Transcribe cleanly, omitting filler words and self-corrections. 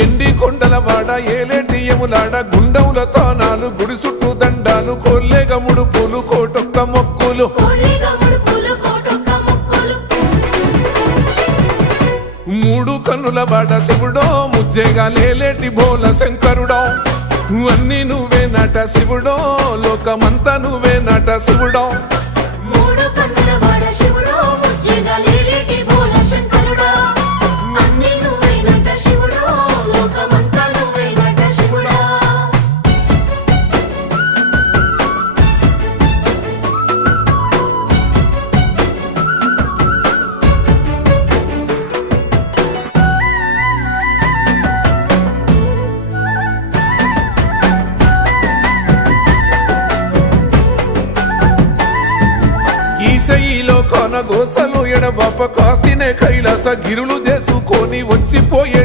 ఎండి కొండల వాడ ఏలేటియములాడ గుండముల తానాలు గుడి చుట్టూ దండాలు కొల్లేగ ముడుపులు కోటొక్క మొక్కులు మూడు కన్నుల వాడ శివుడో ముజ్జేగా లేలేటి బోల శంకరుడో అన్ని నువ్వే నట శివుడో లోకమంతా నువ్వే నట శివుడో ఈశయిలో కొన గోసలు ఎడబాప కాసినే కైలాస గిరులు చేసుకొని వచ్చిపోయే